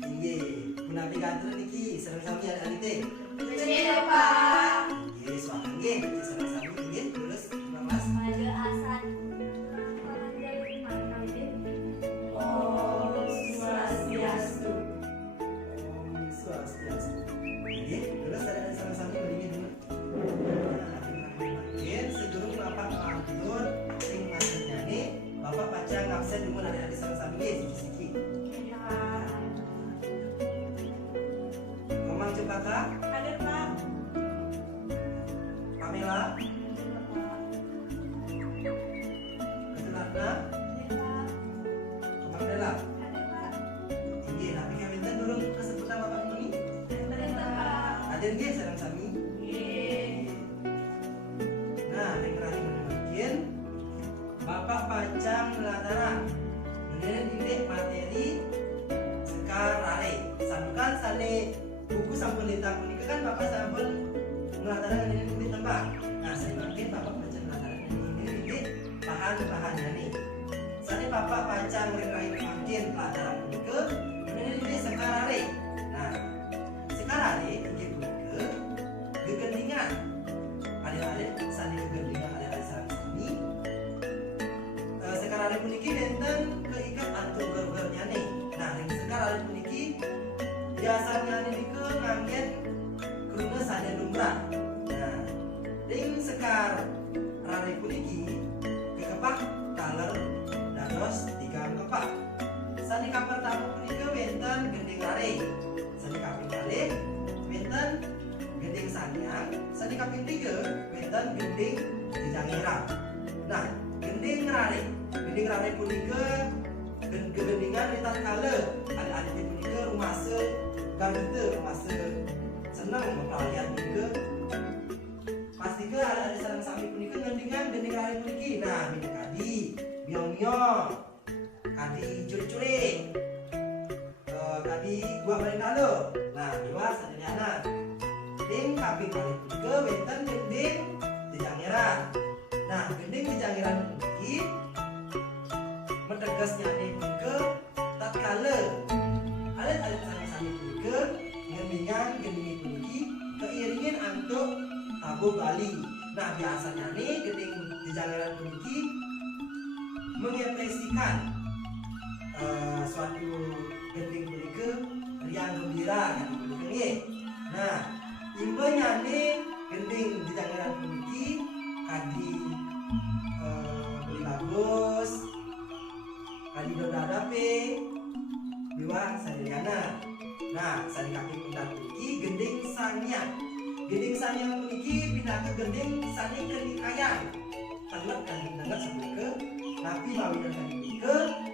Tinggi. Punapi kantor niki sareng sami adik-adik teh. Betul, Pak. Tinggi suakan nggih, sareng sami nggih terus Mas. Maju asan. Om Swastiastu. Om Swastiastu. Nggih, terus adik-adik sareng sami berdiri dulu. Nah, sebelum Bapak matur sing maksud nyanyi, Bapak baca ngabsen dulu adik-adik sareng sami nggih siki-siki. Komang Cempaka, Ada, Pak. Pamela, Ketulatna, Komang Dela. Tinggi, tapi kami minta durung kesebutan Bapak ini. Hadir nggih sareng sami. Nah, ning rani mungkin Bapak pacang latara menene dindik materi sekarare. Sambukan sale buku sampun ditang menika kan Bapak sampun melatara menene dindik tembang. Nah, saya makin Bapak pacang latara menene dindik bahan-bahan ini. Sale Bapak pacang ring-ring makin latara menika menene dindik sekarare. Nah, sekarare inggih punika gegendingan. Adik-adik sani kegendingan adik-adik sareng sami. Sekarang hari puniki benten keikat antuk ger-ger nyane. Nah, ring sekarang hari puniki biasanya niku nganggen kruna saden lumrah. Nah, ring sekar hari puniki kekepak kaler dados 3 kepak. Sani kap pertama punika benten gending rare. Sani kaping kalih benten gending sanyang. Sani kaping 3 benten gending jejangerang. Nah, gending rare punika gendingan ritan kala adik-adik punika rumase gamete rumase seneng mempelalian punika pasti ke adik-adik sareng sami punika gendingan gending rare puniki. Nah, minyak kadi biong-biong kadi curi-curi kadi gua balik kala. Nah, dewa sadayana gending kaping kali punika benten gending jejangerang. Nah, gending jejangerang puniki metegasnya punika tatkala alit-alit sareng-sami punika ngendingan gending puniki keiringin antuk tabuh bali. Nah, biasanya gending jejangerang puniki mengekspresikan suatu gending punika riang gembira kan punika nggih. Nah, imbanya gending jejangerang puniki kadi beli bagus kadi dodadape biwa sadayana. Nah, sadi kaping undang puniki gending sanyang puniki pindah ke gending sani gending ayam telet kan dengar sabuke napi mawinan kan puniki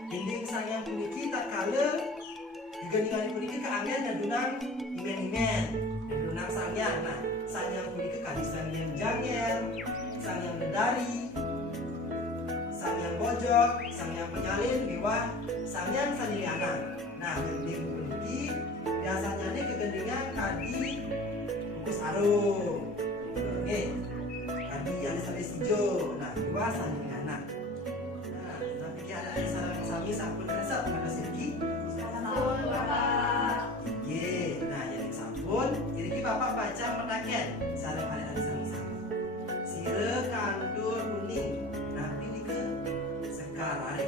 gending sanyang puniki tatkala gendingan puniki keanggen dan dunang imen-imen dan dunang sanyang. Nah, sanyang puniki kadi sanyang janger, sanyang dedari, sanyang bojok, sanyang penyalin, biwa sanyang sanyiliana. Nah, gending puniki biasanya kegendingan kadi kukus arum. Oke. Kadi alis-alis hijau. Nah, biwa sanyiliana. Nah, tapi ada sareng sami sampun resep pada sini. Sampun, Bapak. Ye, nah yang sampun, jadi Bapak baca petaken sareng adik-adik sareng sami. Sire kandur kuning, napi nika sekarare.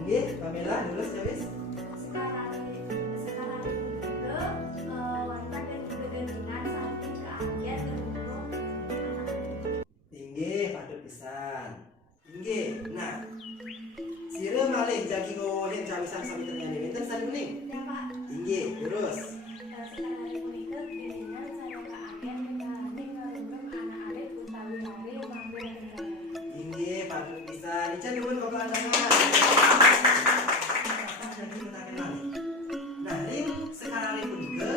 Nggih, Pamela dulu wis. Sekarang itu wanita dan kegendingan samping keagian berhubung Inggih, patut pisan. Inggih, nah. Sire malih jagi ngohen cawisan sami ternyane pinten sari kuning. ya, Pak. Inggih, terus. Sekarang itu kegendingan saya keagian mengalami berhubung anak-anak utawi lari mampu dan Inggih, patut pisan. Ican nuwun kok pandangan. Nah, ring sekarang ring punika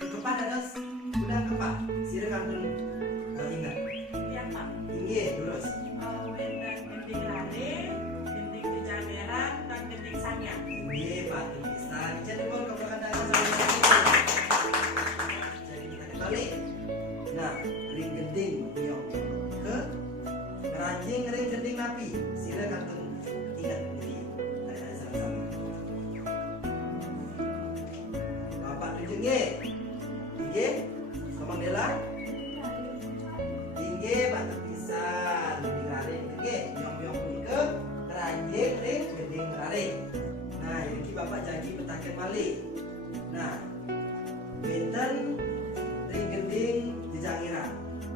kekepat dados udang kepak. Sire kantun ingat. Iya, Pak. Inggih, terus. Wenten gending lare, gending jejangerang, dan gending sanyang. Inggih, patut pisan. Ican nuwun kok pandangan sama. Jadi kita kembali. Nah, ring gending yo ke keranjing ring gending napi. Sire kantun ingat ini. Ada sama-sama. nge. Inge, sama Dela. Inge patut pisan gending rare nge. Nyong-nyong punika kerajin ring gending rare. Nah, iki bapak jadi petaken malih. Nah, benten ring gending jejangiran.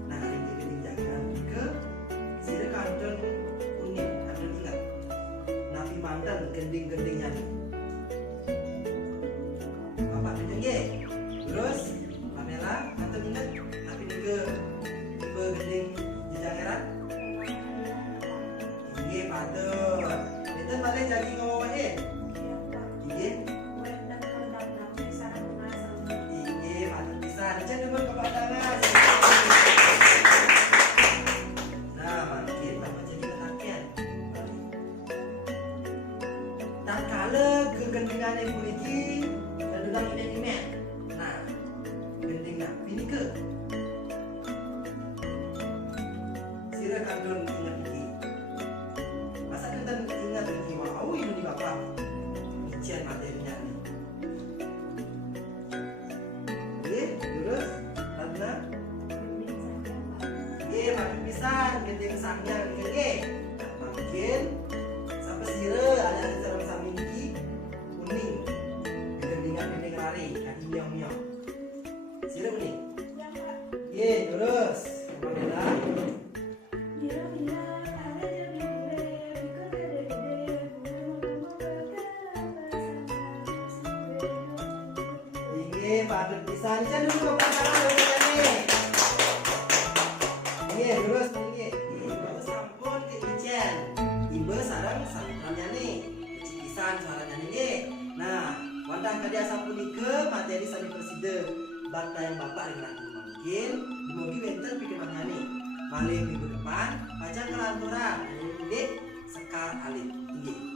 Nah, ring gending jejangiran punika sira kanten unik, kanten ingat. Nabi mantan gending-gendingnya nih. Bapak pindah nge. Terus Pamela kanten ingat nabi nika tipe gending jejangiran. Inge patut. Benten malih jadi ngomongin. Inge. Inge patut pisan. Jangan lupa kepadangan. Nah, makin bapak jadi petaken. Tak kala kegendingan yang puniki dan dengan imen-imen. Nah, gendingan ini ke sira kandun ingat iki. Masa kita ingat iki mau ini di bapak. Ijen materinya nih. Oke, terus karena makin pisan gending sangnya nge. Makin sampai sira ada di dalam sami iki kuning. Gendingan gending lari kaki miong-miong. Sira kuning. Terus Pamela. Inge patut pisan. Jangan dulu kepadangan nih. Inge terus inge. Ibu sampun ke ijen. Ibu sarang sampurannya nih. Kecil pisan suaranya nih. Nah, wandang kadia sapunika materi sami preside. Bak yang bapak dengan mungkin dimungkin benten bikin mangani. Malih minggu depan pajak kelanturan. Ini sekar alit. Inge.